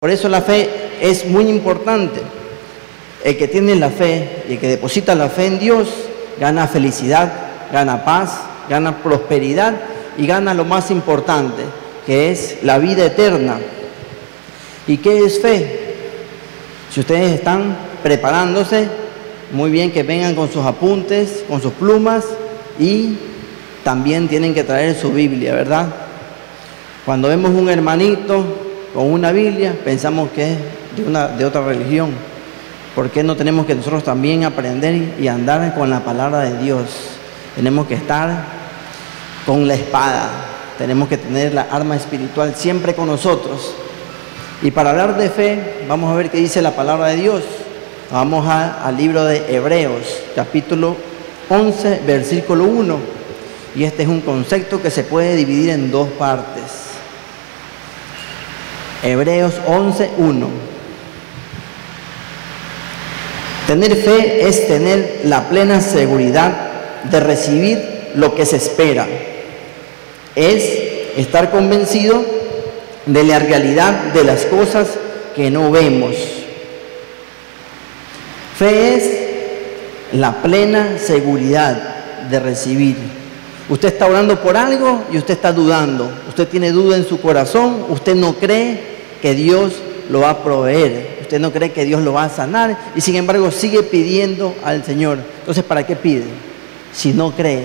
Por eso la fe es muy importante. El que tiene la fe y el que deposita la fe en Dios gana felicidad, gana paz, gana prosperidad y gana lo más importante, que es la vida eterna. ¿Y qué es fe? Si ustedes están preparándose, muy bien que vengan con sus apuntes, con sus plumas, y también tienen que traer su Biblia, ¿verdad? Cuando vemos un hermanito con una Biblia, pensamos que es de otra religión. ¿Por qué no tenemos que nosotros también aprender y andar con la palabra de Dios? Tenemos que estar con la espada, tenemos que tener la arma espiritual siempre con nosotros. Y para hablar de fe, vamos a ver qué dice la palabra de Dios. Vamos al libro de Hebreos, capítulo 11, versículo 1. Y este es un concepto que se puede dividir en dos partes. Hebreos 11, 1. Tener fe es tener la plena seguridad de recibir lo que se espera. Es estar convencido de la realidad de las cosas que no vemos. Fe es la plena seguridad de recibir. Usted está orando por algo y usted está dudando. Usted tiene duda en su corazón. Usted no cree que Dios lo va a proveer. Usted no cree que Dios lo va a sanar. Y sin embargo sigue pidiendo al Señor. Entonces, ¿para qué pide? Si no cree,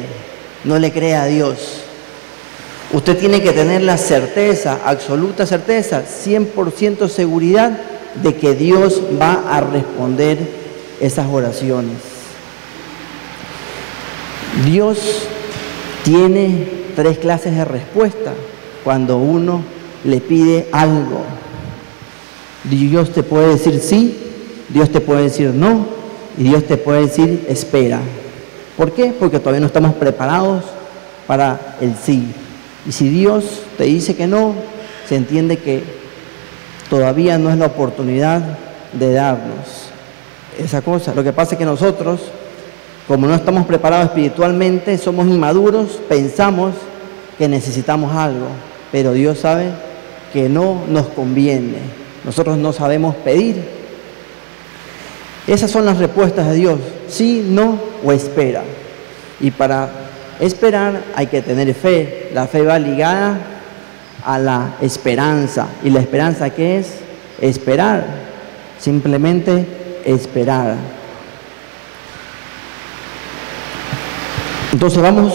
no le cree a Dios. Usted tiene que tener la certeza, absoluta certeza, 100% seguridad de que Dios va a responder esas oraciones. Dios tiene 3 clases de respuesta cuando uno le pide algo. Dios te puede decir sí, Dios te puede decir no, y Dios te puede decir espera. ¿Por qué? Porque todavía no estamos preparados para el sí. Y si Dios te dice que no, se entiende que todavía no es la oportunidad de darnos esa cosa. Lo que pasa es que nosotros, como no estamos preparados espiritualmente, somos inmaduros, pensamos que necesitamos algo, pero Dios sabe que no nos conviene. Nosotros no sabemos pedir. Esas son las respuestas de Dios: sí, no o espera. Y para esperar hay que tener fe. La fe va ligada a la esperanza. ¿Y la esperanza qué es? Esperar. Simplemente esperar. Entonces vamos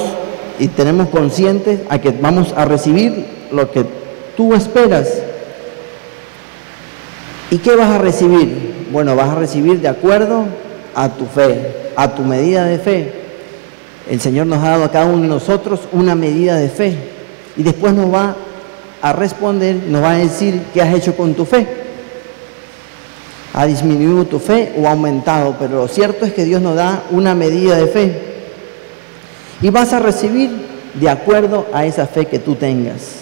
y tenemos conscientes a que vamos a recibir lo que tú esperas. ¿Y qué vas a recibir? Bueno, vas a recibir de acuerdo a tu fe, a tu medida de fe. El Señor nos ha dado a cada uno de nosotros una medida de fe. Y después nos va a responder, nos va a decir qué has hecho con tu fe. ¿Ha disminuido tu fe o ha aumentado? Pero lo cierto es que Dios nos da una medida de fe. Y vas a recibir de acuerdo a esa fe que tú tengas.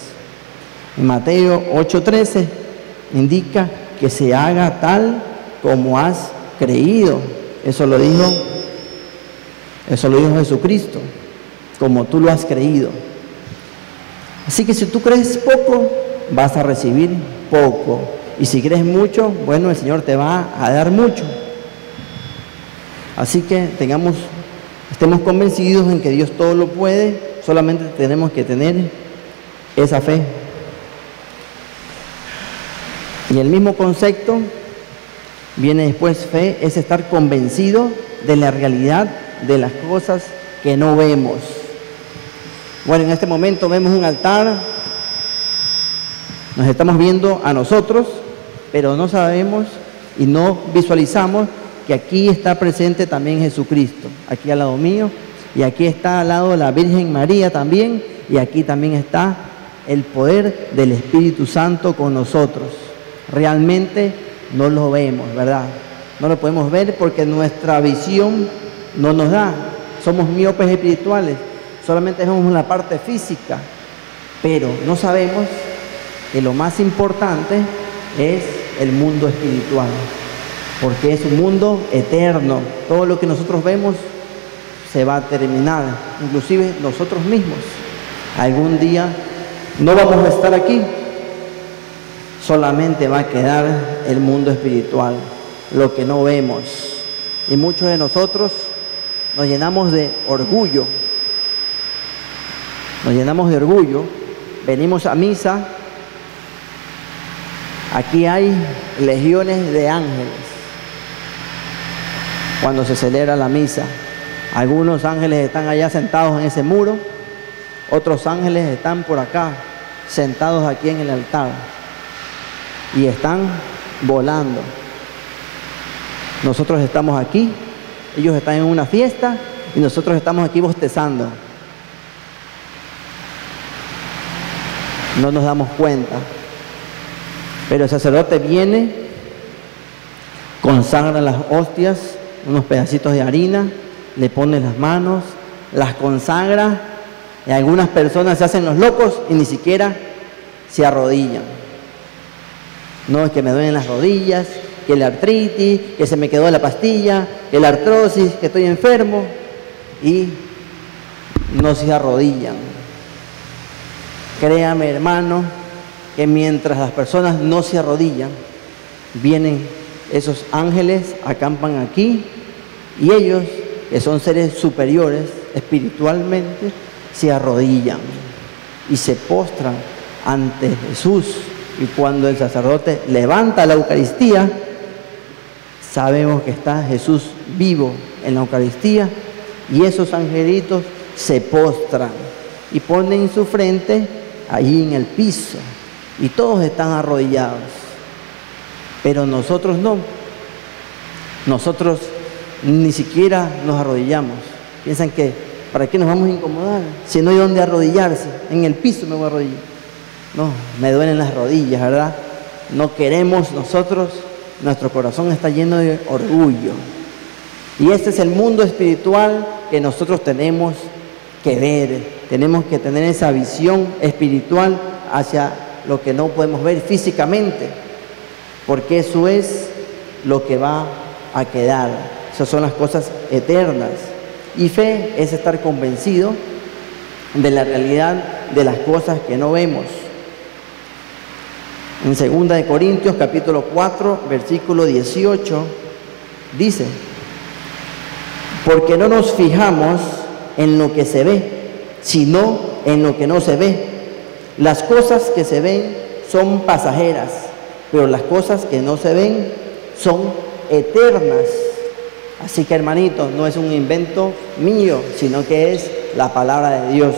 En Mateo 8:13 indica que se haga tal como has creído. Eso lo dijo Jesucristo, como tú lo has creído. Así que si tú crees poco, vas a recibir poco. Y si crees mucho, bueno, el Señor te va a dar mucho. Así que estemos convencidos en que Dios todo lo puede, solamente tenemos que tener esa fe. Y el mismo concepto viene después: fe es estar convencido de la realidad de las cosas que no vemos. Bueno, en este momento vemos un altar, nos estamos viendo a nosotros, pero no sabemos y no visualizamos que aquí está presente también Jesucristo, aquí al lado mío, y aquí está al lado de la Virgen María también, y aquí también está el poder del Espíritu Santo con nosotros. Realmente no lo vemos, ¿verdad? No lo podemos ver porque nuestra visión no nos da. Somos miopes espirituales, solamente vemos la parte física, pero no sabemos que lo más importante es el mundo espiritual, porque es un mundo eterno. Todo lo que nosotros vemos se va a terminar, inclusive nosotros mismos. Algún día no vamos a estar aquí. solamente va a quedar el mundo espiritual, lo que no vemos. Y muchos de nosotros nos llenamos de orgullo. Nos llenamos de orgullo, venimos a misa, aquí hay legiones de ángeles. Cuando se celebra la misa, algunos ángeles están allá sentados en ese muro, otros ángeles están por acá, sentados aquí en el altar, y están volando. Nosotros estamos aquí, ellos están en una fiesta, y nosotros estamos aquí bostezando. No nos damos cuenta, pero el sacerdote viene, consagra las hostias, unos pedacitos de harina, le pone las manos, las consagra, y algunas personas se hacen los locos y ni siquiera se arrodillan. No, es que me duelen las rodillas, que la artritis, que se me quedó la pastilla, que la artrosis, que estoy enfermo, y no se arrodillan. Créame, hermano, que mientras las personas no se arrodillan, vienen esos ángeles, acampan aquí, y ellos, que son seres superiores espiritualmente, se arrodillan y se postran ante Jesús. Y cuando el sacerdote levanta la Eucaristía, sabemos que está Jesús vivo en la Eucaristía, y esos angelitos se postran y ponen su frente allí en el piso, y todos están arrodillados. Pero nosotros no. Nosotros ni siquiera nos arrodillamos. Piensan que ¿para qué nos vamos a incomodar? Si no hay donde arrodillarse, en el piso me voy a arrodillar. No, me duelen las rodillas, ¿verdad? No queremos nosotros, nuestro corazón está lleno de orgullo. Y este es el mundo espiritual que nosotros tenemos que ver. Tenemos que tener esa visión espiritual hacia lo que no podemos ver físicamente, porque eso es lo que va a quedar. Esas son las cosas eternas. Y fe es estar convencido de la realidad de las cosas que no vemos. En 2 Corintios capítulo 4, versículo 18, dice: porque no nos fijamos en lo que se ve, sino en lo que no se ve. Las cosas que se ven son pasajeras, pero las cosas que no se ven son eternas. Así que, hermanito, no es un invento mío, sino que es la palabra de Dios.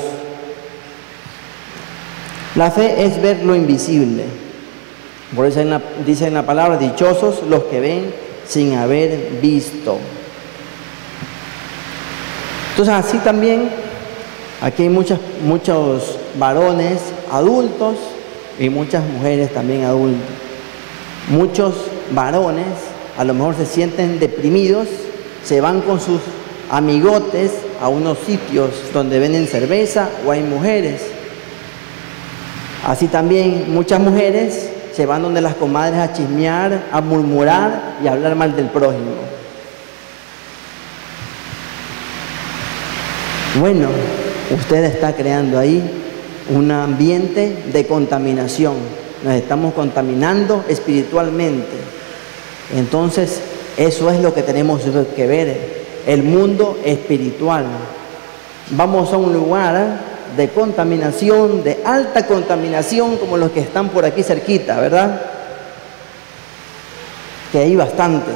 La fe es ver lo invisible. Por eso dice en la palabra: dichosos los que ven sin haber visto. Entonces, así también, aquí hay muchos varones adultos y muchas mujeres también adultas. Muchos varones a lo mejor se sienten deprimidos, se van con sus amigotes a unos sitios donde venden cerveza o hay mujeres. Así también muchas mujeres se van donde las comadres a chismear, a murmurar y a hablar mal del prójimo. Bueno, usted está creando ahí un ambiente de contaminación. Nos estamos contaminando espiritualmente. Entonces, eso es lo que tenemos que ver, el mundo espiritual. Vamos a un lugar de contaminación, de alta contaminación, como los que están por aquí cerquita, ¿verdad? Que hay bastantes.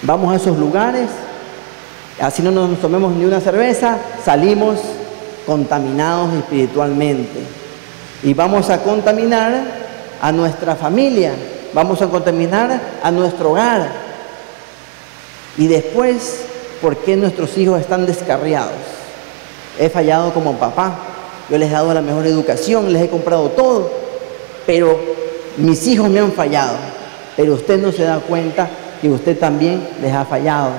Vamos a esos lugares, así no nos tomemos ni una cerveza, salimos contaminados espiritualmente. Y vamos a contaminar a nuestra familia, vamos a contaminar a nuestro hogar. Y después, ¿por qué nuestros hijos están descarriados? He fallado como papá, yo les he dado la mejor educación, les he comprado todo, pero mis hijos me han fallado. Pero usted no se da cuenta que usted también les ha fallado.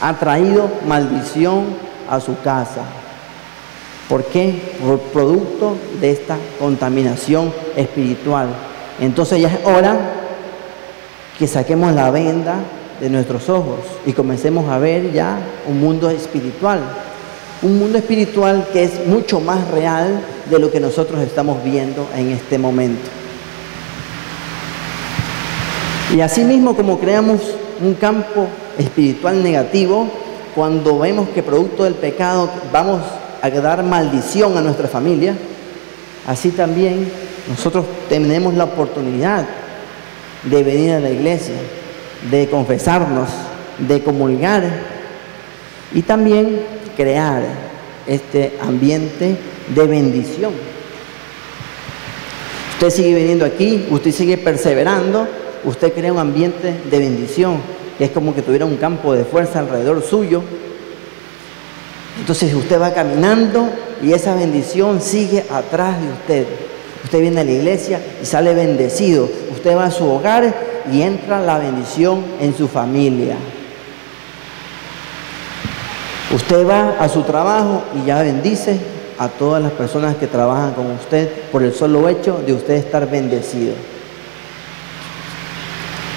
Ha traído maldición a su casa. ¿Por qué? Por producto de esta contaminación espiritual. Entonces ya es hora que saquemos la venda de nuestros ojos y comencemos a ver ya un mundo espiritual. Un mundo espiritual que es mucho más real de lo que nosotros estamos viendo en este momento. Y asimismo, como creamos un campo espiritual negativo, cuando vemos que producto del pecado vamos a dar maldición a nuestra familia, así también nosotros tenemos la oportunidad de venir a la iglesia, de confesarnos, de comulgar y también crear este ambiente de bendición. Usted sigue viniendo aquí, usted sigue perseverando, usted crea un ambiente de bendición, que es como que tuviera un campo de fuerza alrededor suyo. Entonces usted va caminando y esa bendición sigue atrás de usted. Usted viene a la iglesia y sale bendecido. Usted va a su hogar y entra la bendición en su familia. Usted va a su trabajo y ya bendice a todas las personas que trabajan con usted por el solo hecho de usted estar bendecido.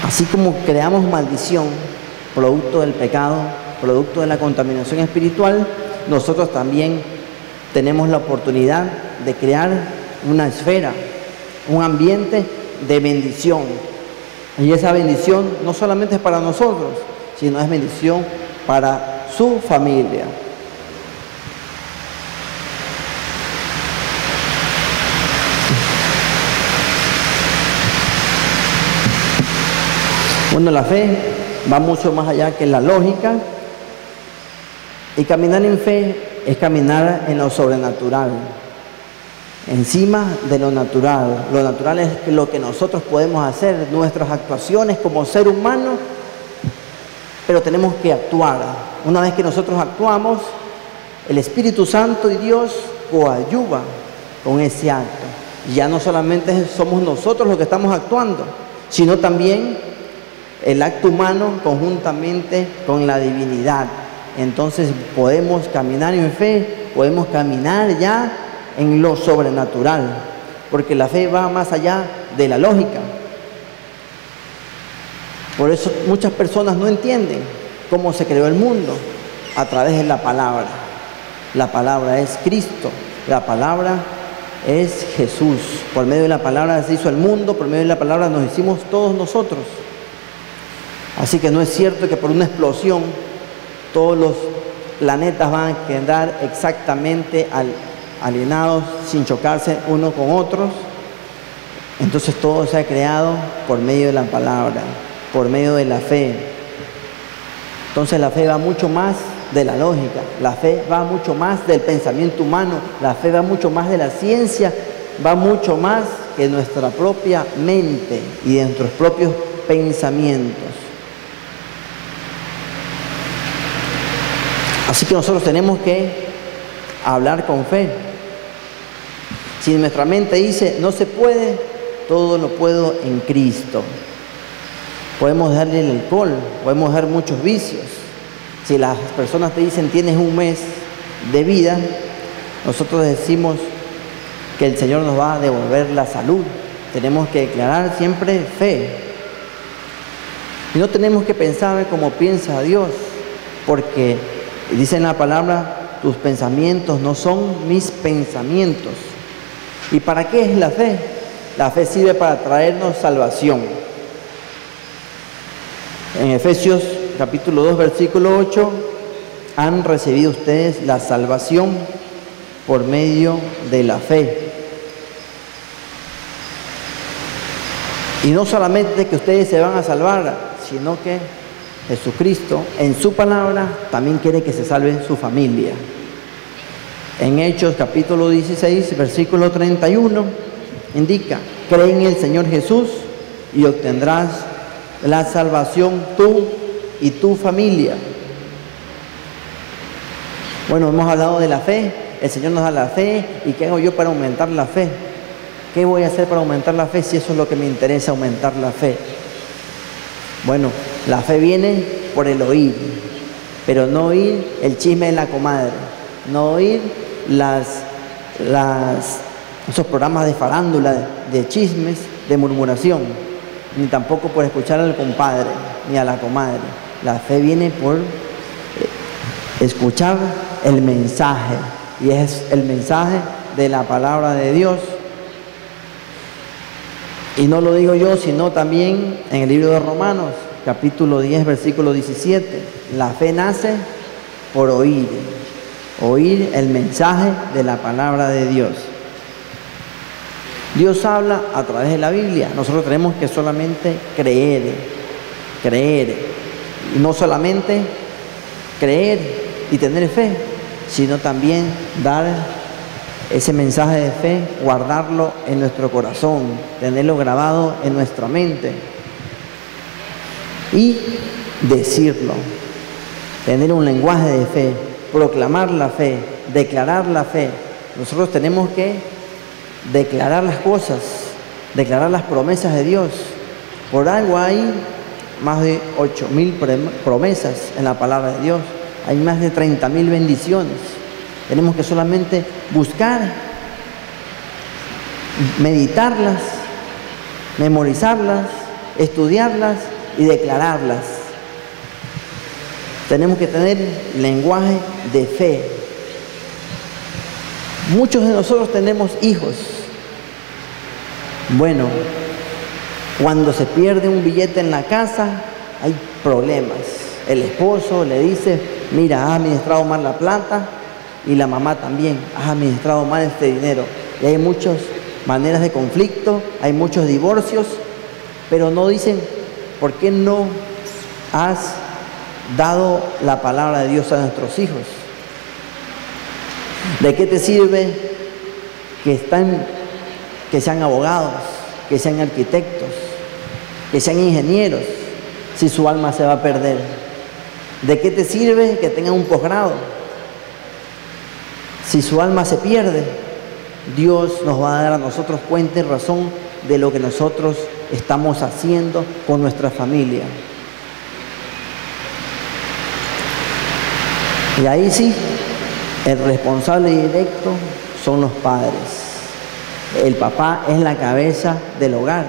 Así como creamos maldición, producto del pecado, producto de la contaminación espiritual, nosotros también tenemos la oportunidad de crear una esfera, un ambiente de bendición. Y esa bendición no solamente es para nosotros, sino es bendición para su familia. Bueno, la fe va mucho más allá que la lógica, y caminar en fe es caminar en lo sobrenatural, encima de lo natural. Lo natural es lo que nosotros podemos hacer, nuestras actuaciones como ser humano, pero tenemos que actuar. Una vez que nosotros actuamos, el Espíritu Santo y Dios coadyuva con ese acto. Y ya no solamente somos nosotros los que estamos actuando, sino también el acto humano conjuntamente con la divinidad. Entonces podemos caminar en fe, podemos caminar ya en lo sobrenatural, porque la fe va más allá de la lógica. Por eso muchas personas no entienden cómo se creó el mundo a través de la palabra. La palabra es Cristo, la palabra es Jesús. Por medio de la palabra se hizo el mundo, por medio de la palabra nos hicimos todos nosotros. Así que no es cierto que por una explosión todos los planetas van a quedar exactamente alineados, sin chocarse uno con otros. Entonces todo se ha creado por medio de la palabra, por medio de la fe. Entonces la fe va mucho más de la lógica, la fe va mucho más del pensamiento humano, la fe va mucho más de la ciencia, va mucho más que nuestra propia mente y de nuestros propios pensamientos. Así que nosotros tenemos que hablar con fe. Si nuestra mente dice, no se puede, todo lo puedo en Cristo. Podemos dejarle el alcohol, podemos dejar muchos vicios. Si las personas te dicen, tienes un mes de vida, nosotros decimos que el Señor nos va a devolver la salud. Tenemos que declarar siempre fe. Y no tenemos que pensar como piensa Dios, porque dice en la palabra, tus pensamientos no son mis pensamientos. ¿Y para qué es la fe? La fe sirve para traernos salvación. En Efesios capítulo 2, versículo 8, han recibido ustedes la salvación por medio de la fe. Y no solamente que ustedes se van a salvar, sino que Jesucristo, en su palabra, también quiere que se salve su familia. En Hechos capítulo 16, versículo 31, indica, cree en el Señor Jesús y obtendrás la salvación tú y tu familia. Bueno, hemos hablado de la fe, el Señor nos da la fe, ¿y qué hago yo para aumentar la fe? ¿Qué voy a hacer para aumentar la fe si eso es lo que me interesa, aumentar la fe? Bueno, la fe viene por el oír, pero no oír el chisme de la comadre, no oír esos programas de farándula, de chismes, de murmuración, ni tampoco por escuchar al compadre, ni a la comadre. La fe viene por escuchar el mensaje, y es el mensaje de la palabra de Dios. Y no lo digo yo, sino también en el libro de Romanos, capítulo 10, versículo 17. La fe nace por oír el mensaje de la palabra de Dios. Dios habla a través de la Biblia. Nosotros tenemos que solamente creer. Y no solamente creer y tener fe, sino también dar ese mensaje de fe, guardarlo en nuestro corazón, tenerlo grabado en nuestra mente y decirlo, tener un lenguaje de fe, proclamar la fe, declarar la fe. Nosotros tenemos que declarar las cosas, declarar las promesas de Dios. Por algo hay más de 8.000 promesas en la palabra de Dios, hay más de 30.000 bendiciones. Tenemos que solamente buscar, meditarlas, memorizarlas, estudiarlas y declararlas. Tenemos que tener lenguaje de fe. Muchos de nosotros tenemos hijos. Bueno, cuando se pierde un billete en la casa, hay problemas. El esposo le dice, mira, has administrado mal la plata, y la mamá también, has administrado mal este dinero. Y hay muchas maneras de conflicto, hay muchos divorcios, pero no dicen, ¿por qué no has dado la palabra de Dios a nuestros hijos? ¿De qué te sirve que sean abogados, que sean arquitectos, que sean ingenieros, si su alma se va a perder? ¿De qué te sirve que tengan un posgrado si su alma se pierde? Dios nos va a dar a nosotros cuenta y razón de lo que nosotros estamos haciendo con nuestra familia. Y ahí sí, el responsable directo son los padres. El papá es la cabeza del hogar.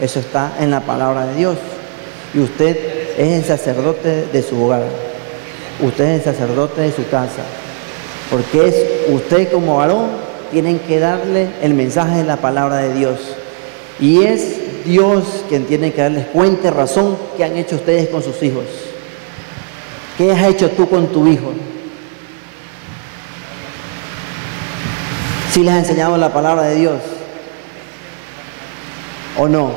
Eso está en la palabra de Dios. Y usted es el sacerdote de su hogar. Usted es el sacerdote de su casa. Porque es usted como varón, tienen que darle el mensaje de la palabra de Dios. Y es Dios quien tiene que darles cuenta y razón que han hecho ustedes con sus hijos. ¿Qué has hecho tú con tu hijo? ¿Sí les has enseñado la palabra de Dios? ¿O no?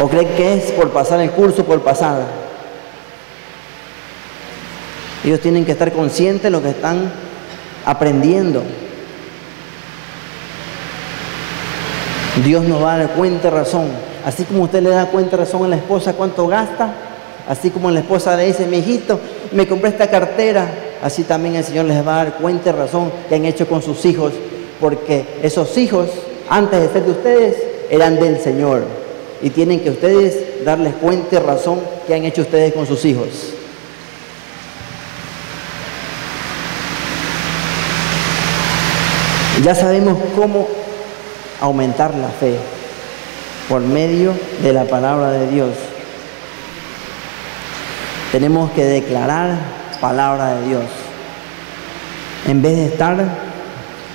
¿O creen que es por pasar el curso, por pasar? Ellos tienen que estar conscientes de lo que están aprendiendo. Dios nos va a dar cuenta y razón. Así como usted le da cuenta y razón a la esposa cuánto gasta, así como la esposa le dice, mi hijito, me compré esta cartera, así también el Señor les va a dar cuenta y razón que han hecho con sus hijos, porque esos hijos, antes de ser de ustedes, eran del Señor. Y tienen que ustedes darles cuenta y razón que han hecho ustedes con sus hijos. Ya sabemos cómo aumentar la fe por medio de la palabra de Dios. Tenemos que declarar palabra de Dios. En vez de estar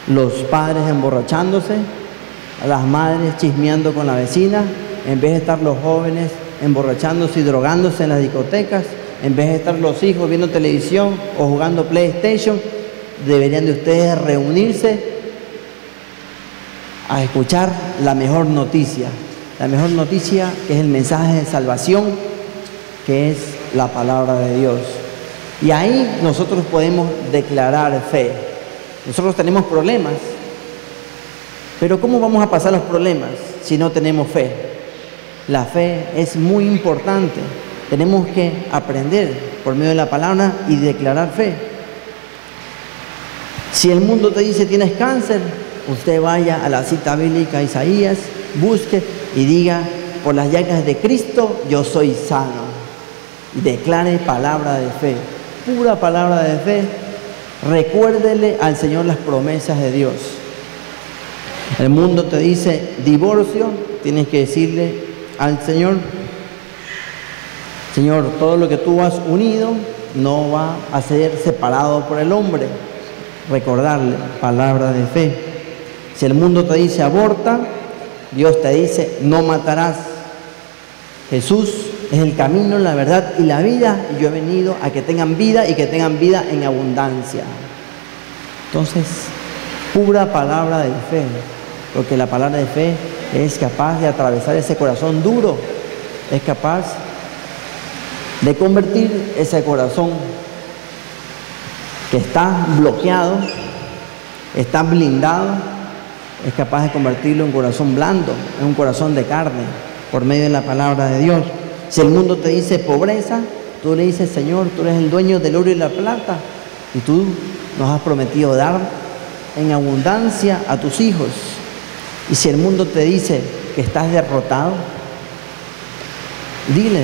los padres emborrachándose, las madres chismeando con la vecina, en vez de estar los jóvenes emborrachándose y drogándose en las discotecas, en vez de estar los hijos viendo televisión o jugando PlayStation, deberían de ustedes reunirse a escuchar la mejor noticia que es el mensaje de salvación, que es la palabra de Dios. Y ahí nosotros podemos declarar fe. Nosotros tenemos problemas, pero ¿cómo vamos a pasar los problemas si no tenemos fe? La fe es muy importante. Tenemos que aprender por medio de la palabra y declarar fe. Si el mundo te dice tienes cáncer, usted vaya a la cita bíblica Isaías, busque y diga, por las llagas de Cristo yo soy sano. Y declare palabra de fe, pura palabra de fe. Recuérdele al Señor las promesas de Dios. El mundo te dice divorcio, tienes que decirle al Señor, Señor, todo lo que tú has unido no va a ser separado por el hombre. Recordarle palabra de fe. Si el mundo te dice aborta, Dios te dice no matarás. Jesús es el camino, la verdad y la vida, y yo he venido a que tengan vida y que tengan vida en abundancia. Entonces, pura palabra de fe, porque la palabra de fe es capaz de atravesar ese corazón duro, es capaz de convertir ese corazón que está bloqueado, está blindado, es capaz de convertirlo en un corazón blando, en un corazón de carne, por medio de la palabra de Dios. Si el mundo te dice pobreza, tú le dices, Señor, tú eres el dueño del oro y la plata, y tú nos has prometido dar en abundancia a tus hijos. Y si el mundo te dice que estás derrotado, dile,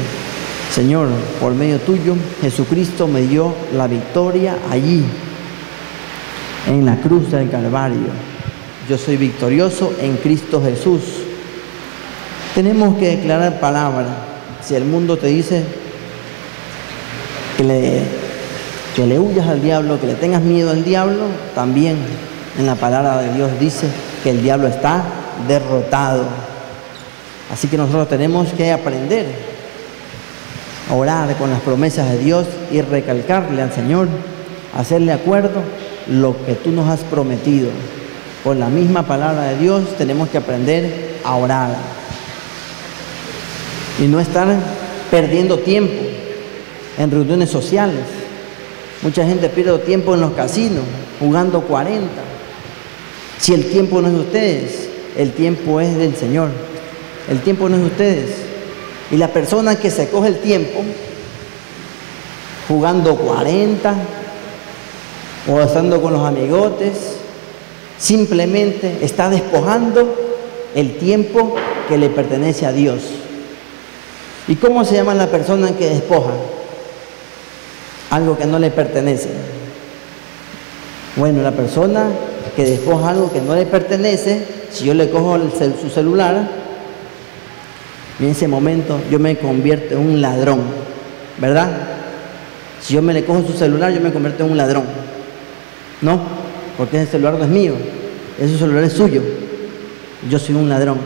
Señor, por medio tuyo, Jesucristo me dio la victoria allí, en la cruz del Calvario. Yo soy victorioso en Cristo Jesús. Tenemos que declarar palabra. Si el mundo te dice que le huyas al diablo, que le tengas miedo al diablo, también en la palabra de Dios dice que el diablo está derrotado. Así que nosotros tenemos que aprender a orar con las promesas de Dios y recalcarle al Señor, hacerle acuerdo lo que tú nos has prometido. Con la misma palabra de Dios tenemos que aprender a orar y no estar perdiendo tiempo en reuniones sociales. Mucha gente pierde tiempo en los casinos jugando 40. Si el tiempo no es de ustedes, el tiempo es del Señor. El tiempo no es de ustedes. Y la persona que se coge el tiempo jugando 40 o estando con los amigotes, simplemente está despojando el tiempo que le pertenece a Dios. ¿Y cómo se llama la persona que despoja algo que no le pertenece? Bueno, la persona que despoja algo que no le pertenece, si yo le cojo su celular, y en ese momento yo me convierto en un ladrón, ¿verdad? Si yo me le cojo su celular, yo me convierto en un ladrón. No, porque ese celular no es mío, ese celular es suyo. Yo soy un ladrón.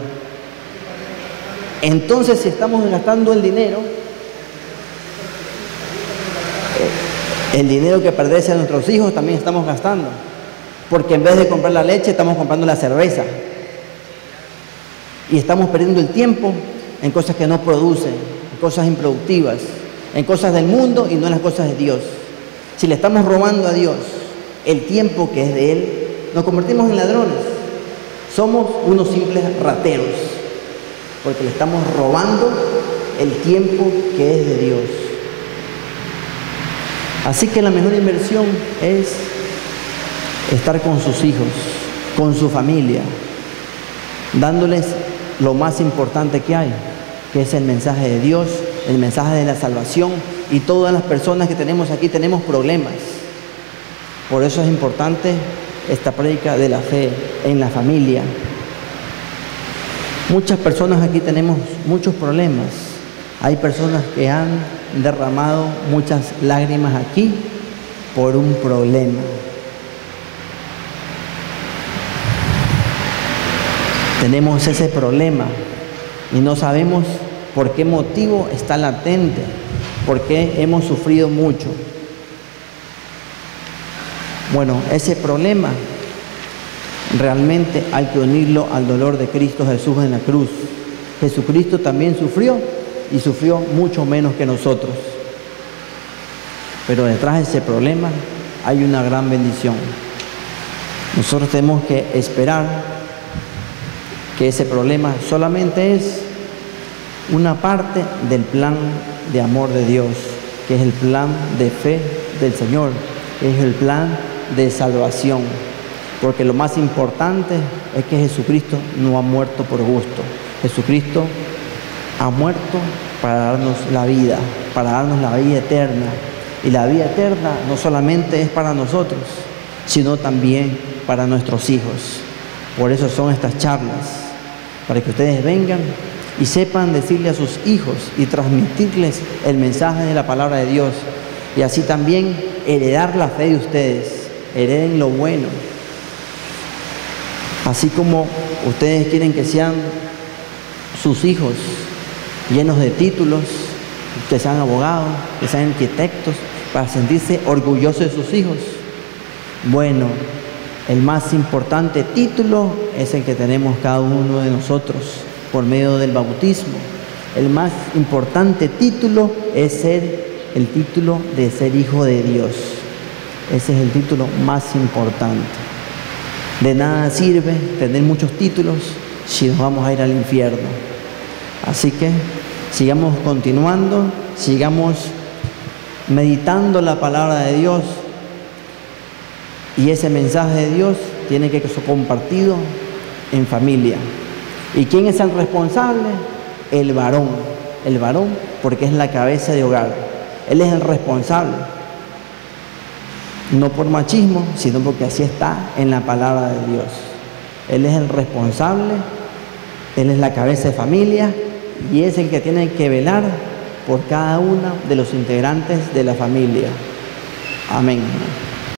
Entonces, si estamos gastando el dinero que pertenece a nuestros hijos, también estamos gastando. Porque en vez de comprar la leche, estamos comprando la cerveza. Y estamos perdiendo el tiempo en cosas que no producen, en cosas improductivas, en cosas del mundo y no en las cosas de Dios. Si le estamos robando a Dios el tiempo que es de Él, nos convertimos en ladrones. Somos unos simples rateros, porque le estamos robando el tiempo que es de Dios. Así que la mejor inversión es estar con sus hijos, con su familia, dándoles lo más importante que hay, que es el mensaje de Dios, el mensaje de la salvación. Y todas las personas que tenemos aquí tenemos problemas. Por eso es importante esta prédica de la fe en la familia. Muchas personas aquí tenemos muchos problemas. Hay personas que han derramado muchas lágrimas aquí por un problema. Tenemos ese problema y no sabemos por qué motivo está latente, por qué hemos sufrido mucho. Bueno, ese problema realmente hay que unirlo al dolor de Cristo Jesús en la cruz. Jesucristo también sufrió y sufrió mucho menos que nosotros. Pero detrás de ese problema hay una gran bendición. Nosotros tenemos que esperar que ese problema solamente es una parte del plan de amor de Dios, que es el plan de fe del Señor, que es el plan de salvación. Porque lo más importante es que Jesucristo no ha muerto por gusto. Jesucristo ha muerto para darnos la vida eterna. Y la vida eterna no solamente es para nosotros, sino también para nuestros hijos. Por eso son estas charlas, para que ustedes vengan y sepan decirle a sus hijos y transmitirles el mensaje de la palabra de Dios. Y así también heredar la fe de ustedes. Hereden lo bueno. Así como ustedes quieren que sean sus hijos llenos de títulos, que sean abogados, que sean arquitectos, para sentirse orgullosos de sus hijos. Bueno, el más importante título es el que tenemos cada uno de nosotros por medio del bautismo. El más importante título es el título de ser hijo de Dios. Ese es el título más importante. De nada sirve tener muchos títulos si nos vamos a ir al infierno. Así que sigamos continuando, sigamos meditando la palabra de Dios, y ese mensaje de Dios tiene que ser compartido en familia. ¿Y quién es el responsable? El varón, porque es la cabeza de hogar. Él es el responsable, no por machismo, sino porque así está en la palabra de Dios. Él es el responsable, él es la cabeza de familia, y es el que tiene que velar por cada uno de los integrantes de la familia. Amén.